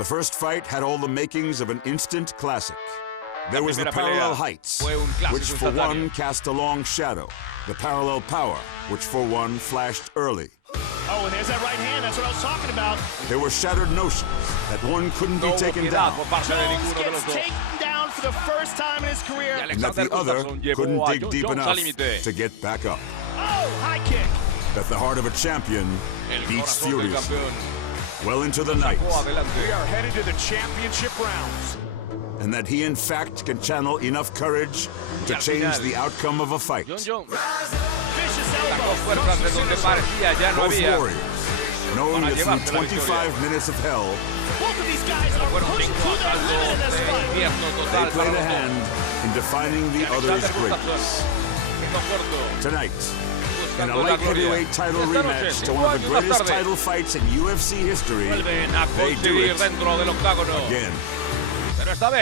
The first fight had all the makings of an instant classic. There was the parallel heights, which for one cast a long shadow. The parallel power, which for one flashed early. Oh, and there's that right hand. That's what I was talking about. There were shattered notions that one couldn't be taken down. Jones gets taken down for the first time in his career. And that the other couldn't dig deep enough to get back up. Oh, high kick. That the heart of a champion beats furiously. Well into the night. We are headed to the championship rounds. And that he in fact can channel enough courage to change the outcome of a fight. Vicious elbow. Both warriors, knowing that through 25 minutes of hell, both of these guys are pushing to their limit in this fight. they played a hand in defining the other's greatness. Tonight, in a light heavyweight title rematch to one of the greatest title fights in UFC history, they do it again.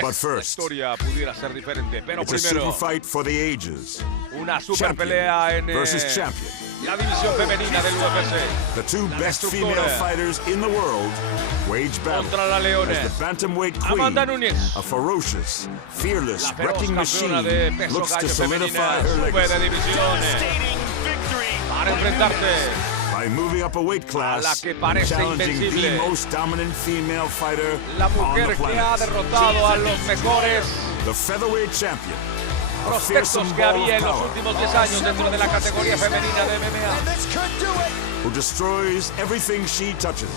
But first, it's a super fight for the ages. Champion versus champion. The two best female fighters in the world wage battle as the bantamweight queen, a ferocious, fearless, wrecking machine, looks to solidify her legacy. Devastating victory. By moving up a weight class and challenging the most dominant female fighter on the planet. The featherweight champion. A fearsome ball of power. Who destroys everything she touches.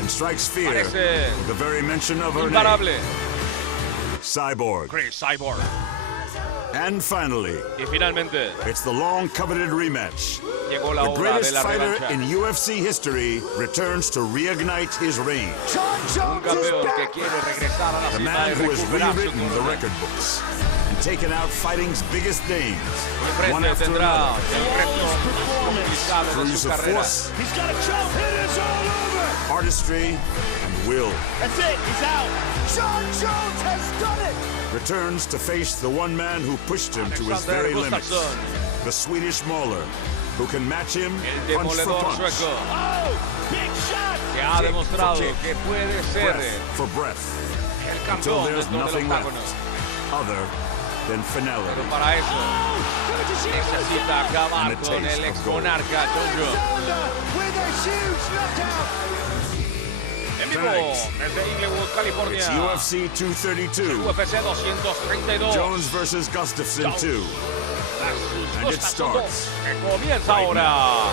And strikes fear with the very mention of her name. Cyborg. And finally, it's the long-coveted rematch. The greatest fighter in UFC history returns to reignite his reign. The man who has rewritten the record books and taken out fighting's biggest names, one after another. Through use of force, artistry, and will. That's it, he's out. Jon Jones has done it. Returns to face the one man who pushed him to his very limits. The Swedish Mauler, who can match him punch for punch. Oh, big shot. Breath for breath. Until there's nothing left other than finality. And a taste of gold. With a huge knockout. Tonight, it's UFC 232, Jones versus Gustafsson 2, and it starts right now.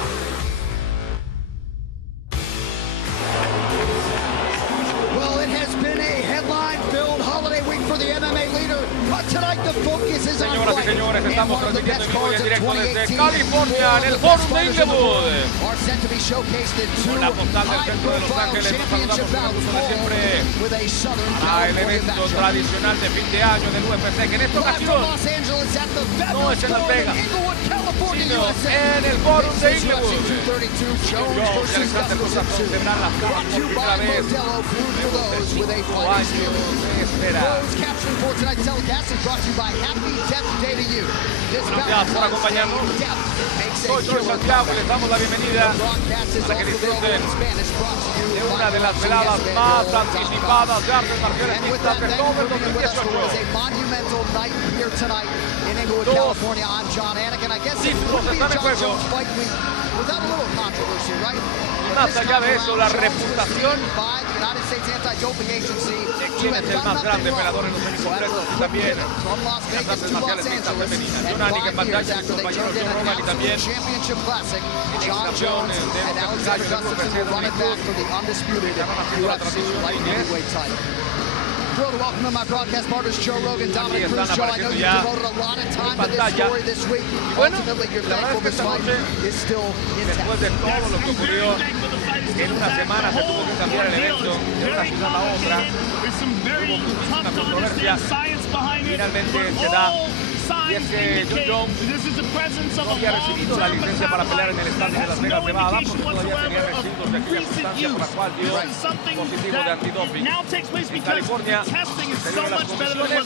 Well, it has been a headline-filled holiday week for the MMA leader, but tonight the focus is on Señoras y señores, fighting. estamos And one of the best transmitiendo cards en of directo desde 2018 California, en el the Forum best de fighters in the Inglewood. world are set to be showcased in two Con la postal del centro de Los high-profile Ángeles, nos championship saludamos bouts, como siempre all with a Southern para el California evento matchup. tradicional de fin de año del UFC, que en esta Live from ocasión Los Angeles at the no es en Las Vegas, Inglewood, California, sino USA. en el Forum de This is UFC Inglewood. 232, Jones Jones y versus Alexander Gustafsson Gustafsson 2. tendrán las caras Brought to por you primera by vez Modelo, food for those with a 5 fighting años spirit. de espera. Closed caption for tonight's telecast is brought to you by Happy Death Day to you. This Gracias por acompañarnos. Soy Troy Santiago y les damos la bienvenida para que disfruten de una de las veladas más anticipadas de artes marciales mixtas de todo el 2018. Títulos están en juego. Y más allá de eso, la reputación de quién es el más grande peleador en los semicompletos y también en las artes marciales mixtas femeninas. Jon Boneless en pantalla, su compañero Jon Rogan y también el ex campeón de los gallos del UFC de Hollywood, que llaman así la tradición en inglés. Thrilled to welcome to my broadcast partners Joe Rogan, Dominic Cruz. Joe, I know you devoted a lot of time to this story this week. Ultimately, you're thankful this fight is still intact. Después de todo lo que ocurrió en una semana, se tuvo que cambiar el evento de una ciudad a otra. Hubo muchísima controversia. Finalmente se da Y es que Jon no había recibido la licencia para pelear en el estadio de Las Vegas, Nevada, porque todavía tenía residuos de aquella sustancia por la cual dio positivo de antidoping. En California se dieron las comisiones.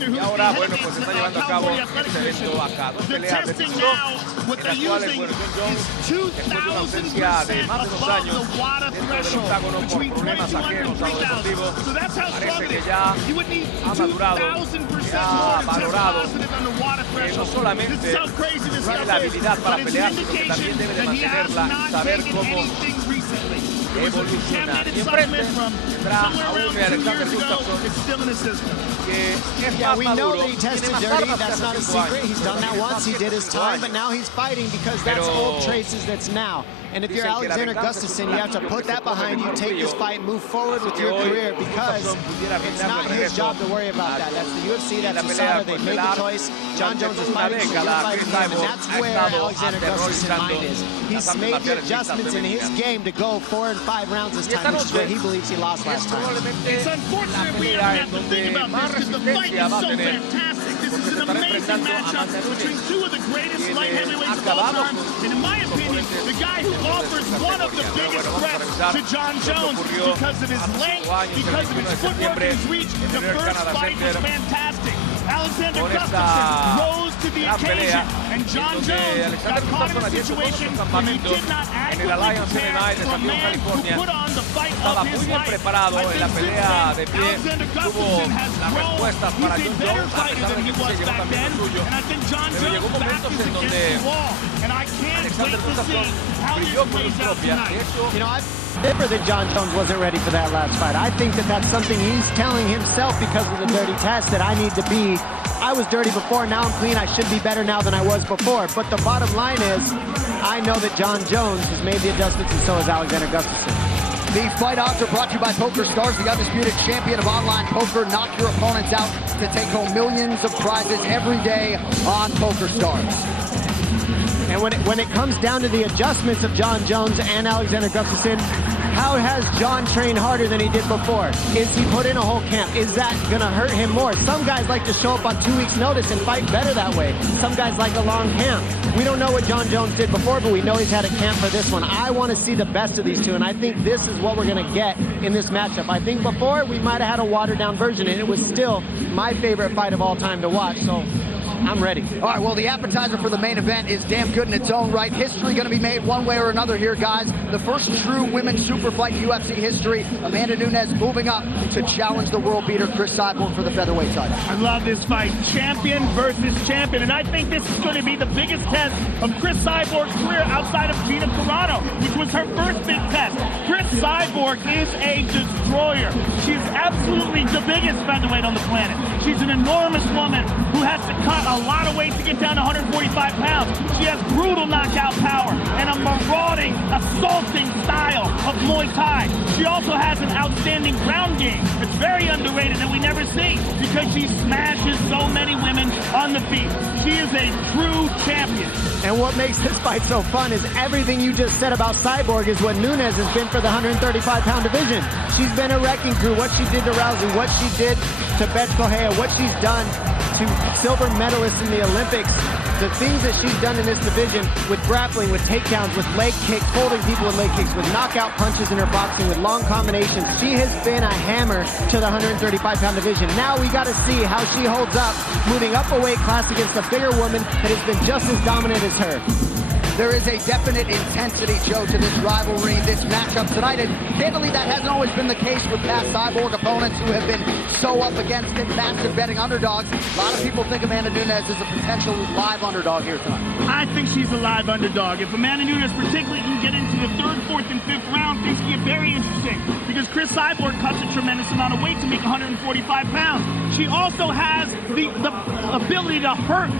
Y ahora, bueno, pues se está llevando a cabo este evento acá. Dos peleas de título, en las cuales, bueno, Jon, después de una ausencia de más de 2 años dentro del octágono por problemas ajenos a lo deportivo, parece que ya ha madurado, que ha valorado que no solamente tiene la habilidad para pelear, sino que también debe de mantenerla y saber cómo evolucionar. Y enfrente tendrá a un Alexander Gustafsson que es más maduro, tiene más armas que hace 5 años. He's done that once, he did his time, but now he's fighting because that's old traces that's now. And if you're Alexander Gustafsson, you have to put that behind you, take this fight, move forward with your career, because it's not his job to worry about that. That's the UFC, that's USADA, they made the choice. Jon Jones is fighting, so you're fighting him, and that's where Alexander Gustafsson's mind is. He's made the adjustments in his game to go 4 and 5 rounds this time, which is where he believes he lost last time. It's unfortunate we don't have to think about this because the fight is so fantastic. This is an amazing matchup between two of the greatest light heavyweights of all time. And in my opinion, the guy who offers one of the biggest threats to Jon Jones because of his length, because of his footwork and his reach. The first fight was fantastic. Alexander Gustafsson rose to the occasion, and Jon Jones got caught in a situation when he did not adequately prepare for a man who put on the fight of his life. Preparado en la pelea de pie, tuvo las respuestas para Jon Jones, a pesar de que se llevó también el suyo, pero llegó momentos en donde Alexander Gustafsson brilló con luz propia. De hecho, you know, I differ that Jon Jones wasn't ready for that last fight. I think that that's something he's telling himself because of the dirty test that I need to be. I was dirty before, now I'm clean. I should be better now than I was before. But the bottom line is, I know that Jon Jones has made the adjustments, and so has Alexander Gustafsson. The fight odds are brought to you by Poker Stars, the undisputed champion of online poker. Knock your opponents out to take home millions of prizes every day on Poker Stars. And when it comes down to the adjustments of Jon Jones and Alexander Gustafsson, how has Jon trained harder than he did before? Is he put in a whole camp? Is that going to hurt him more? Some guys like to show up on 2 weeks' notice and fight better that way. Some guys like a long camp. We don't know what Jon Jones did before, but we know he's had a camp for this one. I want to see the best of these two, and I think this is what we're going to get in this matchup. I think before, we might have had a watered-down version, and it was still my favorite fight of all time to watch, so I'm ready. All right, well, the appetizer for the main event is damn good in its own right. History going to be made one way or another here, guys. The first true women's super fight in UFC history. Amanda Nunes moving up to challenge the world beater Cris Cyborg for the featherweight title. I love this fight. Champion versus champion. And I think this is going to be the biggest test of Cris Cyborg's career outside of Gina Carano, which was her first big test. Cris Cyborg is a destroyer. She is absolutely the biggest featherweight on the planet. She's an enormous woman who has to cut a lot of weight to get down to 145 pounds. She has brutal knockout power and a marauding, assaulting style of Muay Thai. She also has an outstanding ground game. It's very underrated that we never see because she smashes so many women on the feet. She is a true champion. And what makes this fight so fun is everything you just said about Cyborg is what Nunes has been for the 135-pound division. She's been a wrecking crew. What she did to Rousey, what she did to Bet Correa, what she's done to silver medalists in the Olympics, the things that she's done in this division with grappling, with takedowns, with leg kicks, holding people with leg kicks, with knockout punches in her boxing, with long combinations. She has been a hammer to the 135-pound division. Now we got to see how she holds up, moving up a weight class against a bigger woman that has been just as dominant as her. There is a definite intensity, Joe, to this rivalry, this matchup tonight, and candidly, that hasn't always been the case with past Cyborg opponents who have been so up against it, massive betting underdogs. A lot of people think Amanda Nunes as a potential live underdog here tonight. I think she's a live underdog. If Amanda Nunes particularly can get into the 3rd, 4th, and 5th round, things can get very interesting because Cris Cyborg cuts a tremendous amount of weight to make 145 pounds. She also has the ability to hurt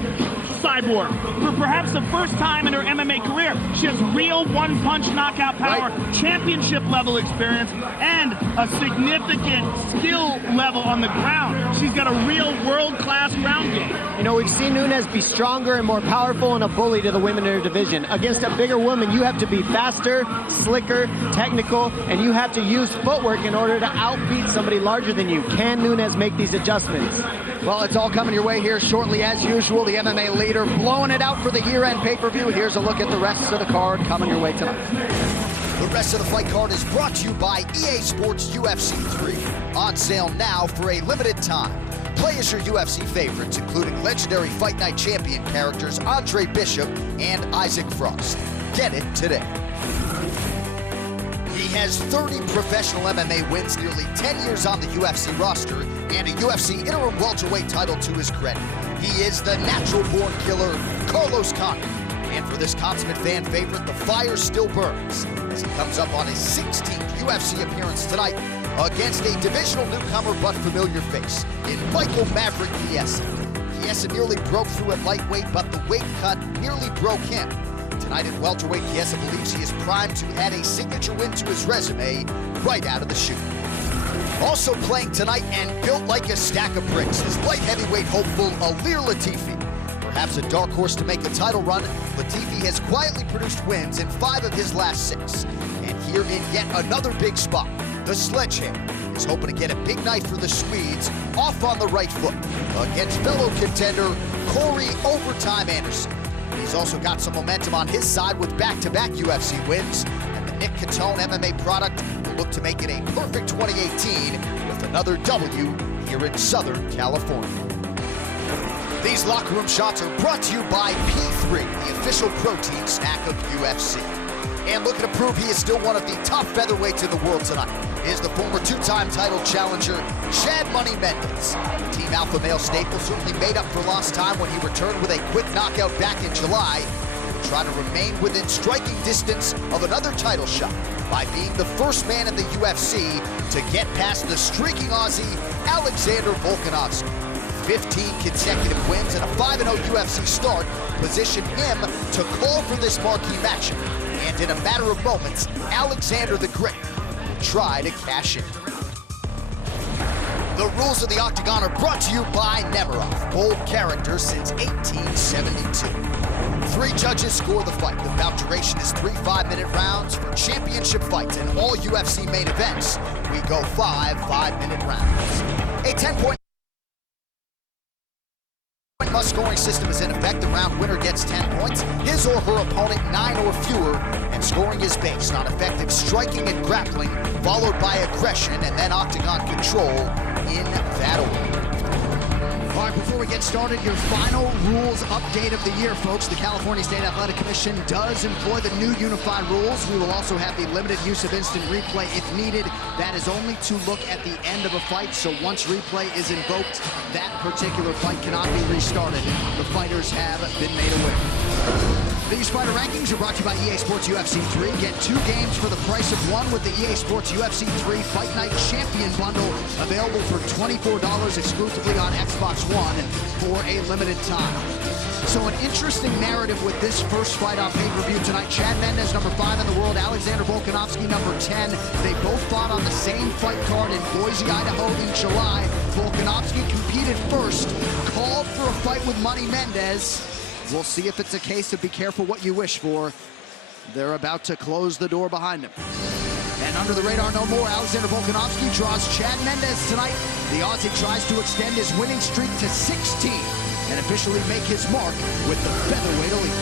Cyborg. For perhaps the first time in her MMA career, she has real one-punch knockout power, championship-level experience, and a significant skill level on the ground. She's got a real world-class ground game. You know, we've seen Nunes be stronger and more powerful and a bully to the women in her division. Against a bigger woman, you have to be faster, slicker, technical, and you have to use footwork in order to outbeat somebody larger than you. Can Nunes make these adjustments? Well, it's all coming your way here shortly as usual. The MMA leader blowing it out for the year-end pay-per-view. Here's a look at the rest of the card coming your way tonight. The rest of the fight card is brought to you by EA Sports UFC 3. On sale now for a limited time. Play as your UFC favorites, including legendary Fight Night champion characters Andre Bishop and Isaac Frost. Get it today. He has 30 professional MMA wins, nearly 10 years on the UFC roster, and a UFC interim welterweight title to his credit. He is the natural-born killer, Carlos Condit. And for this consummate fan favorite, the fire still burns as he comes up on his 16th UFC appearance tonight against a divisional newcomer but familiar face in Michael Maverick Chiesa. Chiesa nearly broke through at lightweight, but the weight cut nearly broke him. Tonight at welterweight, Chiesa believes he is primed to add a signature win to his resume right out of the chute. Also playing tonight and built like a stack of bricks is light heavyweight hopeful Ilir Latifi. Perhaps a dark horse to make a title run, Latifi has quietly produced wins in 5 of his last 6. And here in yet another big spot, the Sledgehammer is hoping to get a big night for the Swedes off on the right foot against fellow contender Corey Overtime Anderson. He's also got some momentum on his side with back-to-back UFC wins, and the Nick Catone MMA product will look to make it a perfect 2018 with another W here in Southern California. These locker room shots are brought to you by P3, the official protein snack of UFC. And looking to prove he is still one of the top featherweights in the world tonight is the former 2-time title challenger, Chad Money Mendes. Team Alpha Male staple certainly made up for lost time when he returned with a quick knockout back in July. He will try to remain within striking distance of another title shot by being the first man in the UFC to get past the streaking Aussie, Alexander Volkanovski. 15 consecutive wins and a 5-0 UFC start position him to call for this marquee matchup. And in a matter of moments, Alexander the Great will try to cash in. The rules of the Octagon are brought to you by Nemiroff, bold character since 1872. 3 judges score the fight. The bout duration is 3 5-minute rounds. For championship fights and all UFC main events, we go 5 5-minute rounds. A 10-point must-scoring system is in effect. The round winner gets 10 points, his or her opponent 9 or fewer, and scoring is based on effective striking and grappling, followed by aggression and then octagon control in that order. All right, before we get started, your final rules update of the year, folks. The California State Athletic Commission does employ the new unified rules. We will also have the limited use of instant replay if needed. That is only to look at the end of a fight, so once replay is invoked, that particular fight cannot be restarted. The fighters have been made aware. These fighter rankings are brought to you by EA Sports UFC 3. Get 2 games for the price of 1 with the EA Sports UFC 3 Fight Night Champion Bundle, available for $24 exclusively on Xbox One for a limited time. So an interesting narrative with this first fight on pay-per-view tonight. Chad Mendes, number 5 in the world. Alexander Volkanovski, number 10. They both fought on the same fight card in Boise, Idaho in July. Volkanovski competed first, called for a fight with Money Mendes. We'll see if it's a case of be careful what you wish for. They're about to close the door behind him. And under the radar no more, Alexander Volkanovski draws Chad Mendes tonight. The Aussie tries to extend his winning streak to 16 and officially make his mark with the featherweight elite.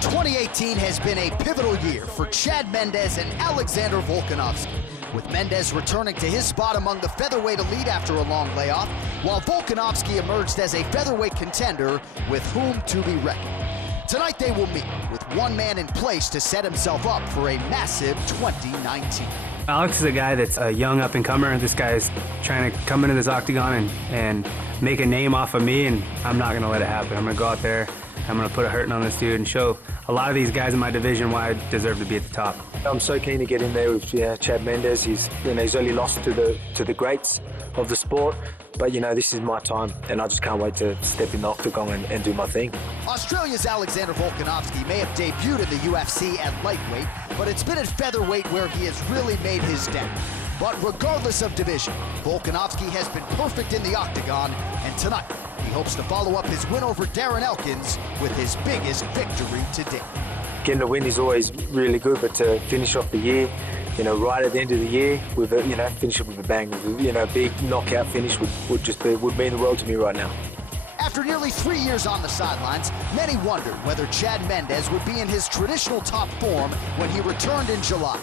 2018 has been a pivotal year for Chad Mendes and Alexander Volkanovski, with Mendes returning to his spot among the featherweight elite after a long layoff, while Volkanovski emerged as a featherweight contender with whom to be reckoned. Tonight they will meet with one man in place to set himself up for a massive 2019. Alex is a guy that's a young up-and-comer. This guy's trying to come into this octagon and make a name off of me, and I'm not going to let it happen. I'm going to go out there, I'm going to put a hurting on this dude and show a lot of these guys in my division why I deserve to be at the top. I'm so keen to get in there with Chad Mendes. He's only lost to the greats of the sport, but this is my time, and I just can't wait to step in the octagon and do my thing. Australia's Alexander Volkanovski may have debuted in the UFC at lightweight, but it's been at featherweight where he has really made his dent. But regardless of division, Volkanovski has been perfect in the octagon, and tonight he hopes to follow up his win over Darren Elkins with his biggest victory to date. Getting a win is always really good, but to finish off the year, you know, right at the end of the year, with a, you know, finish it with a bang. You know, big knockout finish would mean the world to me right now. After nearly 3 years on the sidelines, many wondered whether Chad Mendes would be in his traditional top form when he returned in July.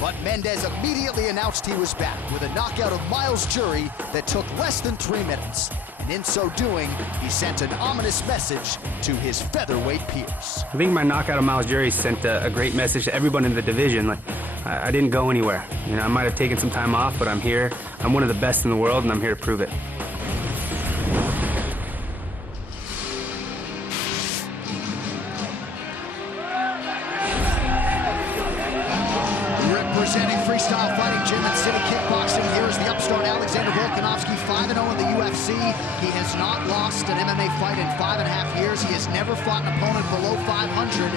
But Mendes immediately announced he was back with a knockout of Miles Jury that took less than 3 minutes. And in so doing, he sent an ominous message to his featherweight peers. I think my knockout of Miles Jury sent a great message to everyone in the division. Like, I didn't go anywhere. You know, I might have taken some time off, but I'm here. I'm one of the best in the world, and I'm here to prove it. Representing Freestyle Fighting Gym and City Kickboxing, here is the upstart Alexander Volkanovski, 5-0 in the UFC. He has not lost an MMA fight in 5.5 years. He has never fought an opponent below 500.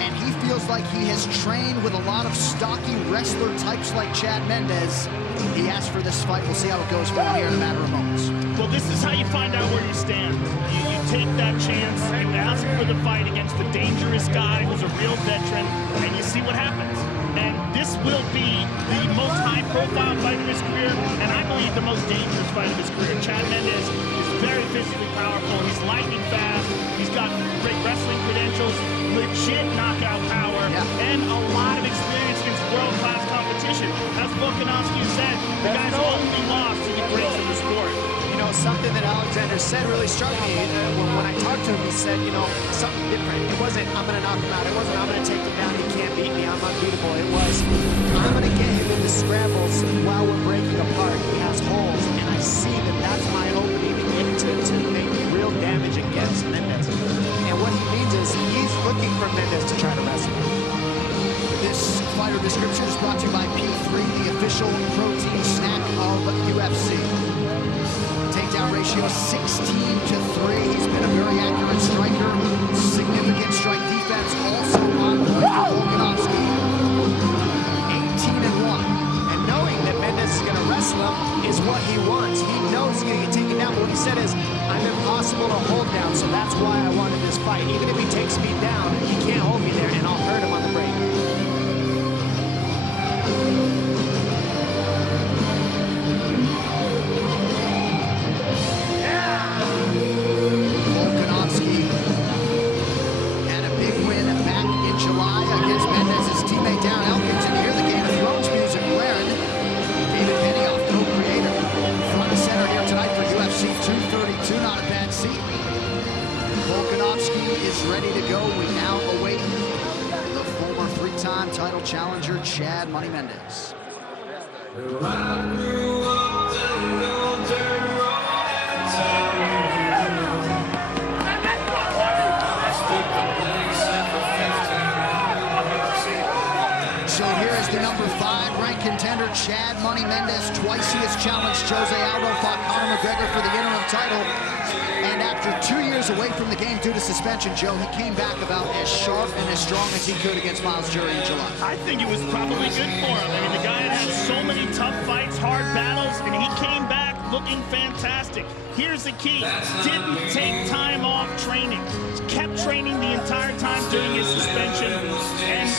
And he feels like he has trained with a lot of stocky wrestler types like Chad Mendes. He asked for this fight. We'll see how it goes for him here in a matter of moments. Well, this is how you find out where you stand. You take that chance, you ask for the fight against the dangerous guy who's a real veteran, and you see what happens. And this will be the most high-profile fight of his career, and I believe the most dangerous fight of his career. Chad Mendes is very physically powerful. He's lightning fast. He's got great wrestling credentials, legit knockout power, and a lot of experience against world-class competition. As Volkanovski said, the guy's only lost to the greats of the sport. You know, something that Alexander said really struck me. When I talked to him, he said, you know, something different. It wasn't, I'm going to knock him out. It wasn't, I'm going to take him down. He can't beat me. I'm unbeatable. It was, I'm going to get him into scrambles while we're breaking apart. He has holes, and I see that that's my opening to make real damage against Mendes. And what he means is he's looking for Mendes to try to wrestle. This fighter description is brought to you by P3, the official protein snack of UFC. Takedown ratio 16-3. He's been a very accurate striker. Significant strike defense also on point for Volkanovski. 18-1. And knowing that Mendes is going to wrestle him is what he wants. He knows he's going to get taken down. But what he said is, I'm impossible to hold down, so that's why I wanted this fight. Even if he takes me down, he can't hold me there, and I'll hurt him on the break. Volkanovski had a big win back in July against Mendes' teammate Darren Elkins. And you hear the Game of Thrones music blaring. David Benioff, co-creator, front and center here tonight for UFC 232. Not a bad seat. Volkanovski is ready to go. We now await the former three-time title challenger, Chad Money Mendes. So here is the number 5 ranked contender, Chad Money Mendes. Twice he has challenged Jose Aldo, fought Conor McGregor for the interim title. And after 2 years away from the game due to suspension, Joe, he came back about as sharp and as strong as he could against Miles Jury in July. I think it was probably good for him. I mean, the guy had so many tough fights, hard battles, and he came back looking fantastic. Here's the key. Didn't take time off training. Kept training the entire time during his suspension, and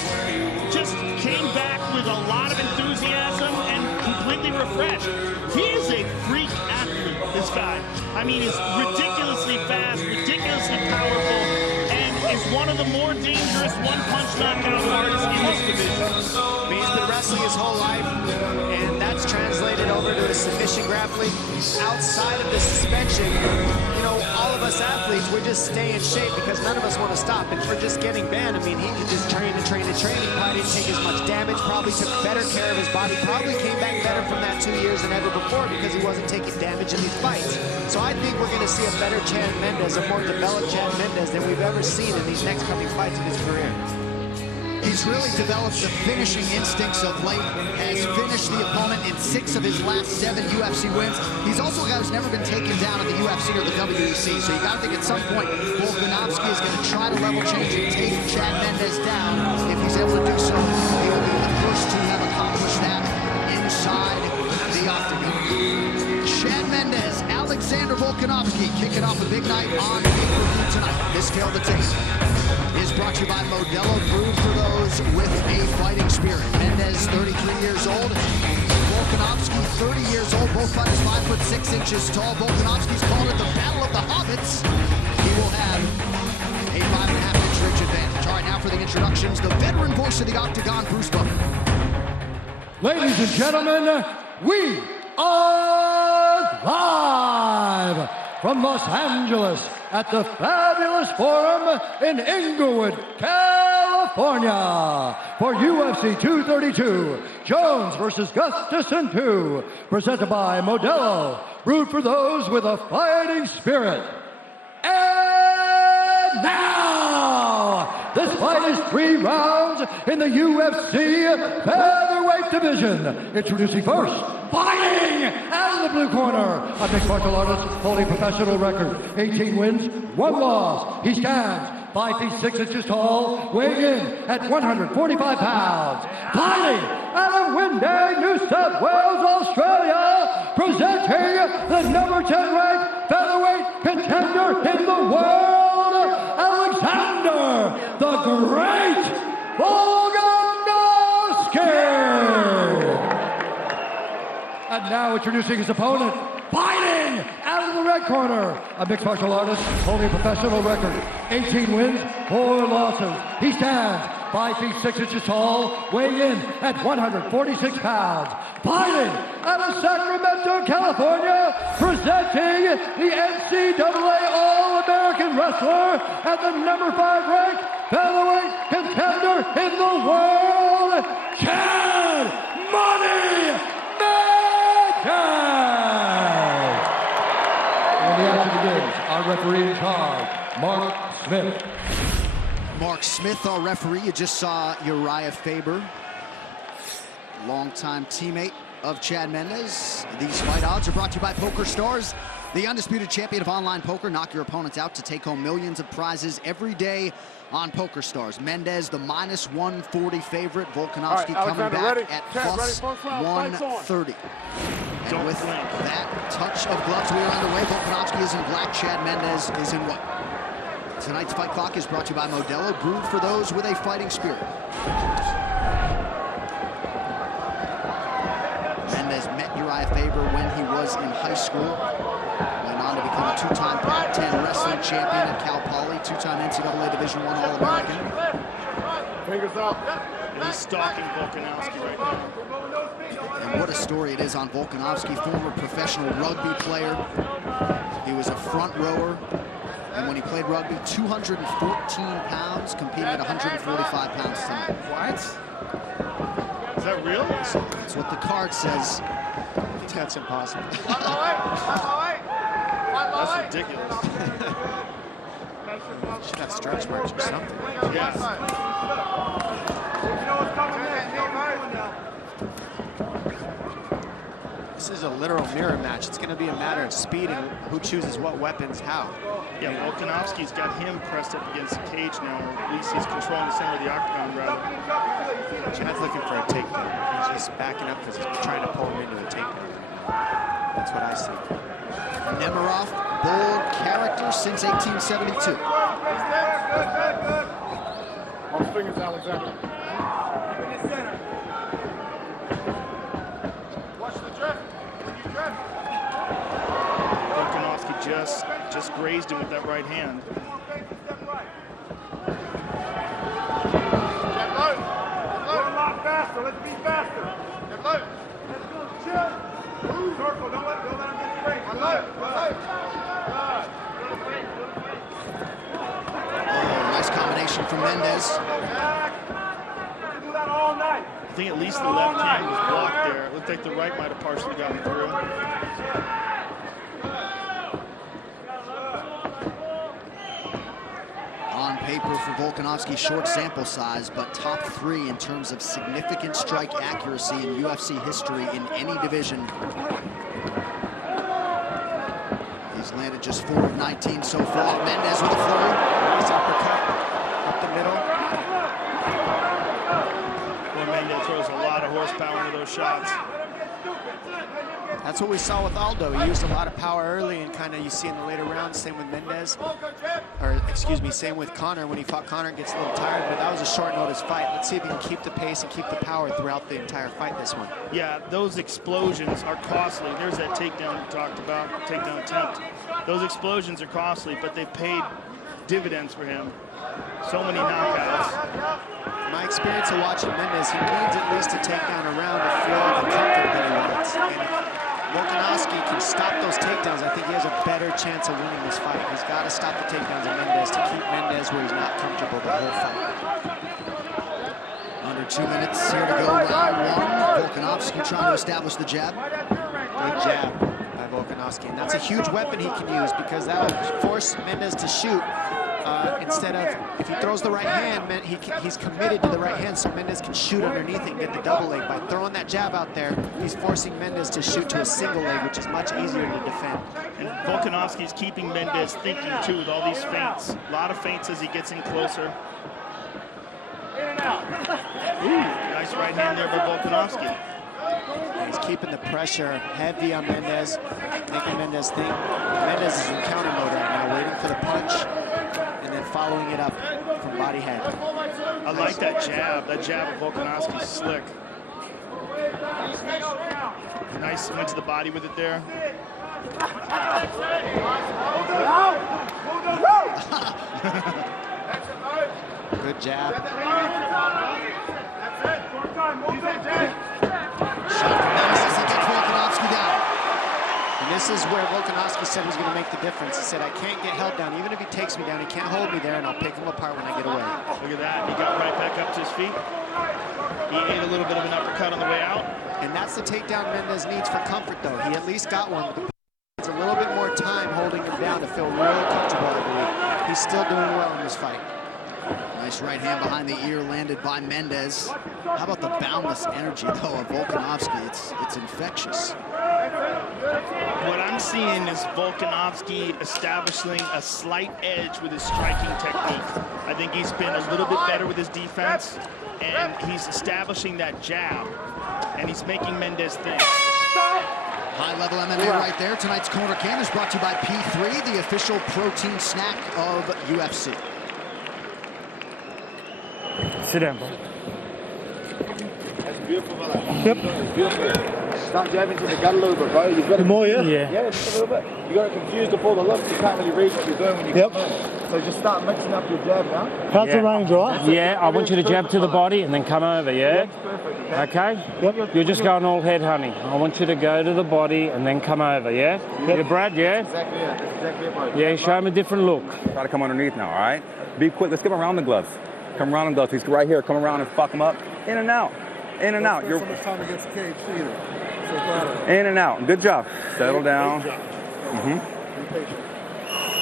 just came back with a lot of enthusiasm and completely refreshed. He is a freak athlete, this guy. I mean, he's ridiculously fast, ridiculously powerful, and is one of the more dangerous one-punch knockout artists in this division. I mean, he's been wrestling his whole life, and that's translated over to his submission grappling. Outside of the suspension, you know, all of us athletes, we're just staying in shape because none of us want to stop. And for just getting banned, I mean, he could just train and train and train. He probably didn't take as much damage, probably took better care of his body, probably came back better from that 2 years than ever before because he wasn't taking damage in these fights. So I think we're going to see a better Chad Mendes, a more developed Chad Mendes than we've ever seen in these next coming fights in his career. He's really developed the finishing instincts of late, has finished the opponent in 6 of his last 7 UFC wins. He's also a guy who's never been taken down in the UFC or the WEC, so you got to think at some point Volkanovski is going to try to level change and take Chad Mendes down. If he's able to do so, he will be the first to have accomplished that inside the octagon. Chad Mendes, Alexander Volkanovski. Volkanovski kicking off a big night on pay-per-view tonight. This Failed the Tape is brought to you by Modelo, brewed for those with a fighting spirit. Mendez, 33 years old. Volkanovski, 30 years old. Both fighters 5'6" tall. Volkanovski's called it the Battle of the Hobbits. He will have a 5.5-inch reach advantage. All right, now for the introductions, the veteran voice of the Octagon, Bruce Buffer. Ladies and gentlemen, we are live from Los Angeles at the Fabulous Forum in Inglewood, California for UFC 232, Jones versus Gustafsson 2, presented by Modelo, brewed for those with a fighting spirit. And now, this fight is 3 rounds in the UFC featherweight division. Introducing first, fighting out of the blue corner, a mixed martial artist holding professional record, 18 wins, 1 loss. He stands 5 feet 6 inches tall, weighing in at 145 pounds. Fighting out of Winnipeg, New South Wales, Australia, presenting the number 10 ranked featherweight contender in the world, Alexander the Great Volkanovski. And now introducing his opponent, fighting out of the red corner, a mixed martial artist holding a professional record, 18 wins, 4 losses. He stands 5 feet 6 inches tall, weighing in at 146 pounds. Fighting out of Sacramento, California, presenting the NCAA All-American Wrestler and the number 5 ranked featherweight contender in the world, Chad Money Mann! And the action begins. Our referee in charge, Mark Smith. Mark Smith, our referee. You just saw Uriah Faber, longtime teammate of Chad Mendes. These fight odds are brought to you by Poker Stars, the undisputed champion of online poker. Knock your opponents out to take home millions of prizes every day on Poker Stars. Mendes, the -140 favorite. Volkanovski coming back at +130. And with that touch of gloves, we are underway. Volkanovski is in black, Chad Mendes is in white. Tonight's fight clock is brought to you by Modelo, brewed for those with a fighting spirit. Mendes met Uriah Faber when he was in high school. Went on to become a 2-time Pac-10 wrestling champion at Cal Poly, 2-time NCAA Division I All-American. Fingers up. He's stalking Volkanovski right now. And what a story it is on Volkanovski, former professional rugby player. He was a front rower. And when he played rugby, 214 pounds, competing at 145 pounds tonight. What? Is that real? That's what the card says. That's impossible. That's ridiculous. Should have stretch marks or something. Yes. This is a literal mirror match. It's going to be a matter of speed and who chooses what weapons how. Yeah, Volkanovski's got him pressed up against the cage now, or at least he's controlling the center of the octagon rather. Chad's looking for a takedown. He's just backing up because he's trying to pull him into a takedown. That's what I see. Nemiroff, bold character since 1872. All fingers, Alexander. Volkanovski just grazed him with that right hand. Faster, let's be faster. Get low. Let's go, chill. Move, circle, don't let him get straight. Get low. Nice combination from Mendes. Do that all night. I think at least the left hand was blocked there. It looked like the right might have partially gotten through. On paper for Volkanovski, short sample size, but top 3 in terms of significant strike accuracy in UFC history in any division. He's landed just 4 of 19 so far. Mendes with a flurry. Nice uppercut up the middle. Well, Mendes throws a lot of horsepower into those shots. That's what we saw with Aldo. He used a lot of power early, and kind of you see in the later rounds. Same with Mendez, or excuse me, same with Conor. When he fought Conor, gets a little tired, but that was a short notice fight. Let's see if he can keep the pace and keep the power throughout the entire fight. This one. Yeah, those explosions are costly. There's that takedown we talked about, takedown attempt. Those explosions are costly, but they paid dividends for him. So many knockouts. My experience of watching Mendez, he needs at least a takedown around to feel the comfort that he wants. And if Volkanovski can stop those takedowns, I think he has a better chance of winning this fight. He's got to stop the takedowns of Mendez to keep Mendez where he's not comfortable the whole fight. Under 2 minutes here to go, round one. Volkanovski trying to establish the jab. Good jab by Volkanovski, and that's a huge weapon he can use because that will force Mendez to shoot. Instead of, if he throws the right hand, he's committed to the right hand, so Mendez can shoot underneath it and get the double leg. By throwing that jab out there, he's forcing Mendez to shoot to a single leg, which is much easier to defend. And Volkanovski's keeping Mendez thinking, too, with all these feints. A lot of feints as he gets in closer. Ooh, nice right hand there by Volkanovski. He's keeping the pressure heavy on Mendez, making Mendez think. Mendez is in counter mode right now, waiting for the punch, and then following it up from body head. I like that jab. That jab of Volkanovski's slick. Nice, went to the body with it there. Good jab. And this is where Volkanovski said he was going to make the difference. He said, I can't get held down. Even if he takes me down, he can't hold me there, and I'll pick him apart when I get away. Look at that. He got right back up to his feet. He ate a little bit of an uppercut on the way out. And that's the takedown Mendez needs for comfort, though. He at least got one. But it's a little bit more time holding him down to feel real comfortable, I believe. He's still doing well in this fight. Nice right hand behind the ear landed by Mendez. How about the boundless energy, though, of Volkanovski? It's infectious. What I'm seeing is Volkanovski establishing a slight edge with his striking technique. I think he's been a little bit better with his defense, and he's establishing that jab, and he's making Mendez think. High-level MMA right there. Tonight's Corner Cam is brought to you by P3, the official protein snack of UFC. Sit down, bro. That's beautiful, brother. Yep. It's beautiful. Start jabbing to the gut a little bit, bro. You've got to more, yeah? Yeah, just a little bit. You got it confused before the lift. You can't really read what you're doing when you come in. So just start mixing up your jab now. How's the range, right? Yeah, I want you to jab to the body and then come over, yeah? Perfect. Okay? Yep. You're just going all head, honey. I want you to go to the body and then come over, yeah? Yep. You're Brad, yeah? Exactly, yeah. That's exactly it, bro. Yeah, show him a different look. Try to come underneath now, all right? Be quick. Let's get him around the gloves. Come around the gloves. He's right here. Come around and fuck him up. In and out. In and out. You're so much time against the cage, either. In and out. Good job. Settle down.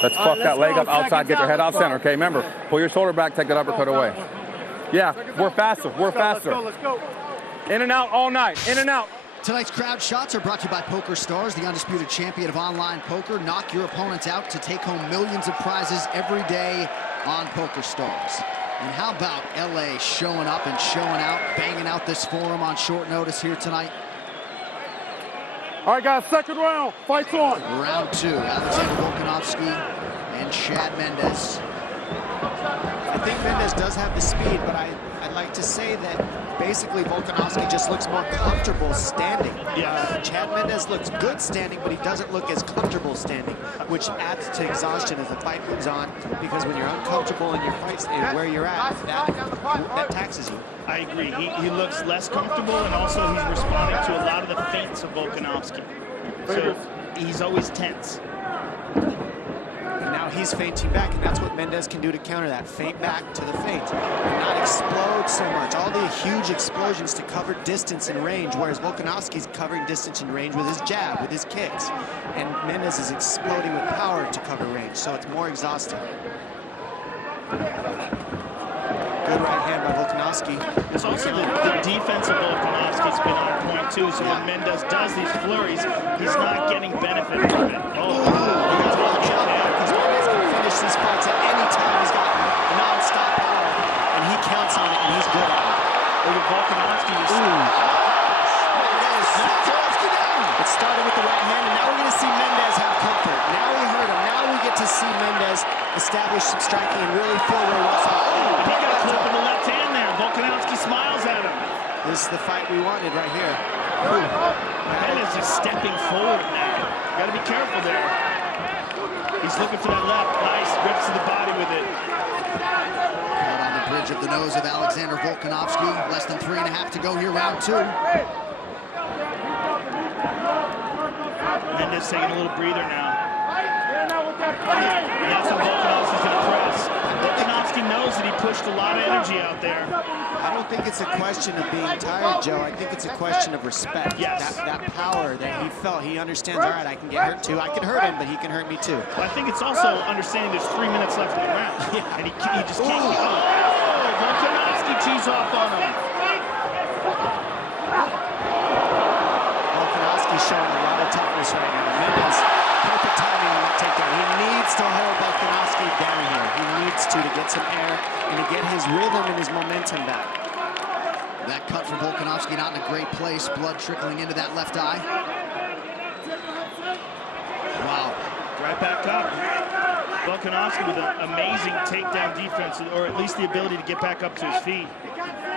Let's fuck that leg up outside. Get your head out center. Okay, remember, pull your shoulder back. Take that uppercut away. Yeah, we're faster. We're faster. Let's go. In and out all night. In and out. Tonight's crowd shots are brought to you by Poker Stars, the undisputed champion of online poker. Knock your opponents out to take home millions of prizes every day on Poker Stars. And how about LA showing up and showing out, banging out this forum on short notice here tonight? All right, guys, second round. Fight's on. Round two, Alexander Volkanovski and Chad Mendes. I think Mendez does have the speed, but I'd like to say that basically Volkanovski just looks more comfortable standing. Yeah. Chad Mendez looks good standing, but he doesn't look as comfortable standing, which adds to exhaustion as the fight moves on, because when you're uncomfortable in your fight and where you're at, that taxes you. I agree. He looks less comfortable, and also he's responding to a lot of the feints of Volkanovski. So he's always tense. And now he's feinting back, and that's what Mendez can do to counter that. Feint back to the feint. And not explode so much. All the huge explosions to cover distance and range, whereas Volkanovski's covering distance and range with his jab, with his kicks. And Mendez is exploding with power to cover range, so it's more exhausting. Good right hand by Volkanovski. It's also the defense of Volkanovski's been on point, too, so when Mendez does these flurries, he's not getting benefit from it. These fights at any time. He's got non-stop power, and he counts on it, and he's good at it. Look at Volkanovski. There it is. establish some striking and really feel where he wants to. Oh, he got a clip in the left hand there. Volkanovski smiles at him. This is the fight we wanted right here. Mendez is stepping forward now. Got to be careful there. He's looking for that left. Nice, rips to the body with it. Right on the bridge of the nose of Alexander Volkanovski. Less than 3.5 to go here, round 2. Mendez taking a little breather now. And that's what Volkanovski's going to press. Volkanovski knows that he pushed a lot of energy out there. I don't think it's a question of being tired, Joe. I think it's a question of respect. Yes. That power that he felt. He understands, all right, I can get hurt too. I can hurt him, but he can hurt me too. Well, I think it's also understanding there's 3 minutes left in the round. Yeah. And he just can't keep up. Oh, Volkanovski tees off on him. Volkanovski's showing a lot of toughness right now. Mendez, perfect timing on that takedown. He needs to hold Volkanovski down here. He needs to get some air and to get his rhythm and his momentum back. That cut from Volkanovski not in a great place. Blood trickling into that left eye. Wow. Right back up. Volkanovski with an amazing takedown defense, or at least the ability to get back up to his feet.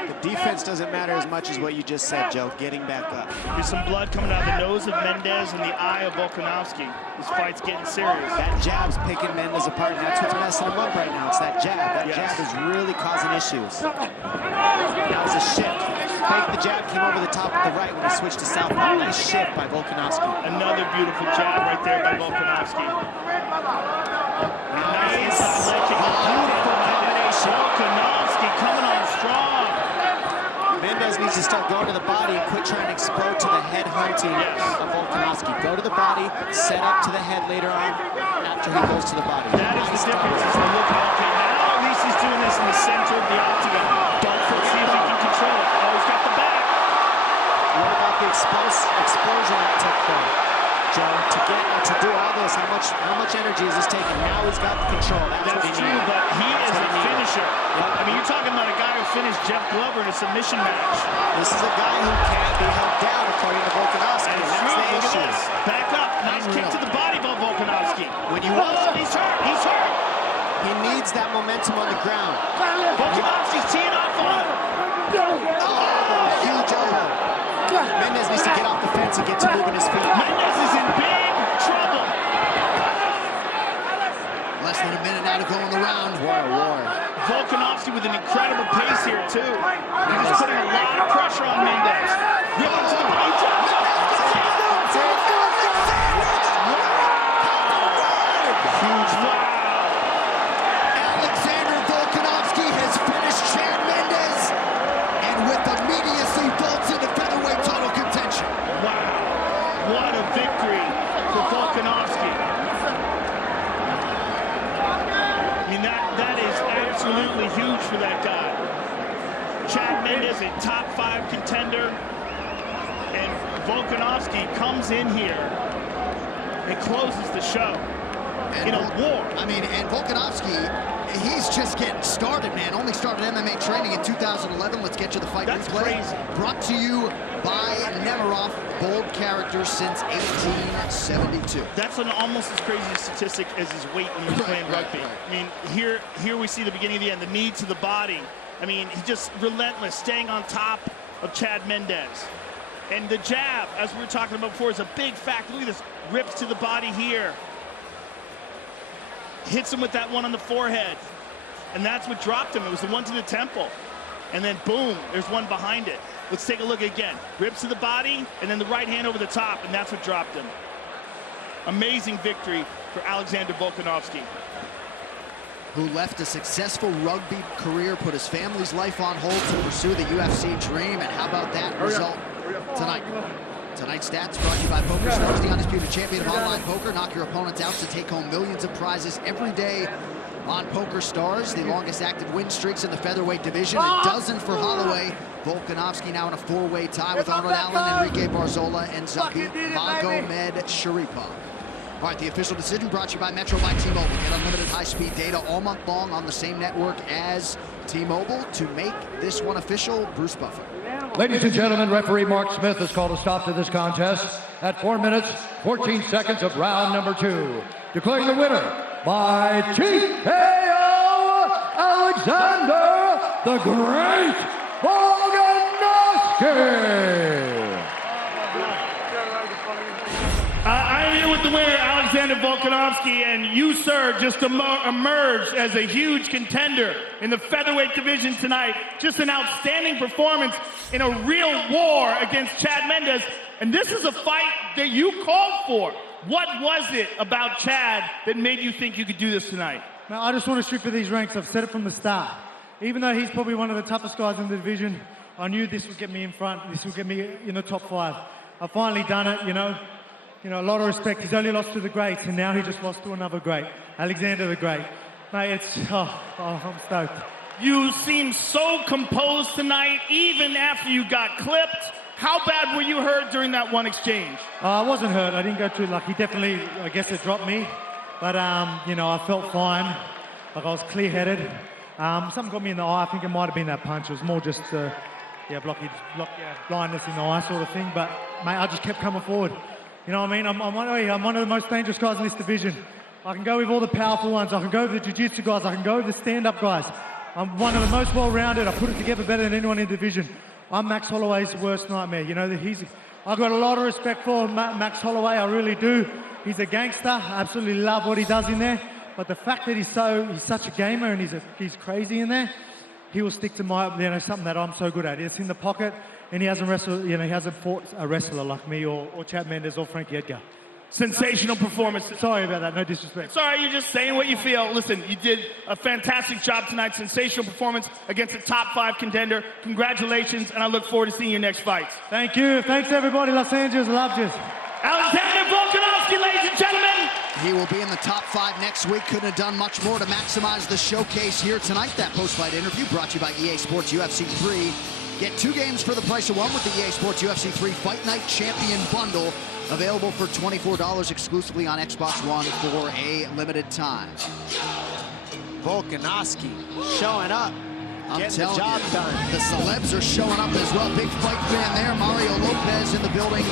The defense doesn't matter as much as what you just said, Joe, getting back up. There's some blood coming out of the nose of Mendez and the eye of Volkanovski. This fight's getting serious. That jab's picking Mendez apart, and that's what's messing him up right now. It's that jab. That jab is really causing issues. That was a shift. Fake the jab, came over the top of the right when he switched to southpaw. Nice shift by Volkanovski. Another beautiful jab right there by Volkanovski. Nice. Beautiful combination. Volkanovski coming on strong. Mendez needs to start going to the body and quit trying to explode to the head hunting of Volkanovski. Go to the body, set up to the head later on after he goes to the body. That is the difference. Is they're looking, okay, now at least he's doing this in the center of the octagon. Don't see if he can control it. Oh, he's got the back. What about the explosion that took there, Joe? To get and to do all this, how much energy is this taking? Now he's got the control. That's true, but he is a finisher. I mean, you're talking about a guy who finished Jeff Glover in a submission match. This is a guy who can't be held down according to Volkanovski. That's the Look issue. at this. Back up. Nice kick to the body by Volkanovski. When you watch, he's hurt. He's hurt. He needs that momentum on the ground. Volkanovski's teeing off on him. Oh, huge elbow. Mendez needs to get off the fence and get to moving his feet. Mendez is in big trouble. Less than a minute now to go in the round. What a war. Volkanovski with an incredible pace here, too. He's putting a lot of pressure on Mendez. Ripping to the body. Huge wow. Alexander Volkanovski has finished Chad Mendez, and with immediacy bolts into featherweight title contention. Wow. What a victory for Volkanovski. I mean, that is absolutely huge for that guy. Chad Mendez, a top 5 contender, and Volkanovski comes in here and closes the show in a war. I mean, and Volkanovski, he's just getting started, man. Only started MMA training in 2011. Let's get to the fight replay. Crazy. Brought to you by Nemiroff, bold character since 1872. That's an almost as crazy a statistic as his weight when he was playing rugby. I mean, here we see the beginning of the end, the knee to the body. I mean, he's just relentless, staying on top of Chad Mendez. And the jab, as we were talking about before, is a big factor. Look at this, rips to the body here. Hits him with that one on the forehead. And that's what dropped him. It was the one to the temple. And then boom, there's one behind it. Let's take a look again. Rips to the body, and then the right hand over the top, and that's what dropped him. Amazing victory for Alexander Volkanovski. Who left a successful rugby career, put his family's life on hold to pursue the UFC dream, and how about that result tonight? Tonight's stats brought to you by PokerStars, the undisputed champion of online poker. Knock your opponents out to take home millions of prizes every day on PokerStars. The longest active win streaks in the featherweight division, a dozen for Holloway. Volkanovski now in a 4-way tie with Arnold Allen, Enrique Barzola, and Zabit Magomed Sharipov. All right, the official decision brought to you by Metro by T-Mobile. Get unlimited high-speed data all month long on the same network as T-Mobile. To make this one official, Bruce Buffer. Ladies and gentlemen, referee Mark Smith has called a stop to this contest at 4 minutes, 14 seconds of round number 2. Declaring the winner by TKO Alexander the Great Volkanovski. I'm here with the winner, Alexander Volkanovski, and you, sir, just emerged as a huge contender in the featherweight division tonight. Just an outstanding performance in a real war against Chad Mendes, and this is a fight that you called for. What was it about Chad that made you think you could do this tonight? Man, I just want to shoot for these ranks. I've said it from the start. Even though he's probably one of the toughest guys in the division, I knew this would get me in front. This would get me in the top 5. I've finally done it, you know, a lot of respect. He's only lost to the greats, and now he just lost to another great, Alexander the Great. Mate, I'm stoked. You seem so composed tonight, even after you got clipped. How bad were you hurt during that one exchange? I wasn't hurt. I didn't go too, like, he definitely, I guess it dropped me. But, you know, I felt fine. Like, I was clear-headed. Something got me in the eye. I think it might have been that punch. It was more just, blindness in the eye sort of thing. But, mate, I just kept coming forward. You know what I mean? I'm one of the most dangerous guys in this division. I can go with all the powerful ones. I can go with the jiu-jitsu guys. I can go with the stand-up guys. I'm one of the most well-rounded. I put it together better than anyone in the division. I'm Max Holloway's worst nightmare. You know, I've got a lot of respect for Max Holloway. I really do. He's a gangster. I absolutely love what he does in there. But the fact that he's such a gamer and he's crazy in there, he will stick to something that I'm so good at. It's in the pocket. And he hasn't wrestled, he hasn't fought a wrestler like me or Chad Mendes or Frankie Edgar. Sensational performance. Sorry about that, no disrespect. It's all right, you're just saying what you feel. Listen, you did a fantastic job tonight. Sensational performance against a top 5 contender. Congratulations, and I look forward to seeing your next fights. Thank you. Thanks, everybody. Los Angeles, love you. Alexander Volkanovski, ladies and gentlemen. He will be in the top 5 next week. Couldn't have done much more to maximize the showcase here tonight. That post-fight interview brought to you by EA Sports UFC 3. Get 2 games for the price of 1 with the EA Sports UFC 3 Fight Night Champion Bundle. Available for $24 exclusively on Xbox One for a limited time. Volkanovski showing up. Getting the job done. The celebs are showing up as well. Big fight fan there. Mario Lopez in the building.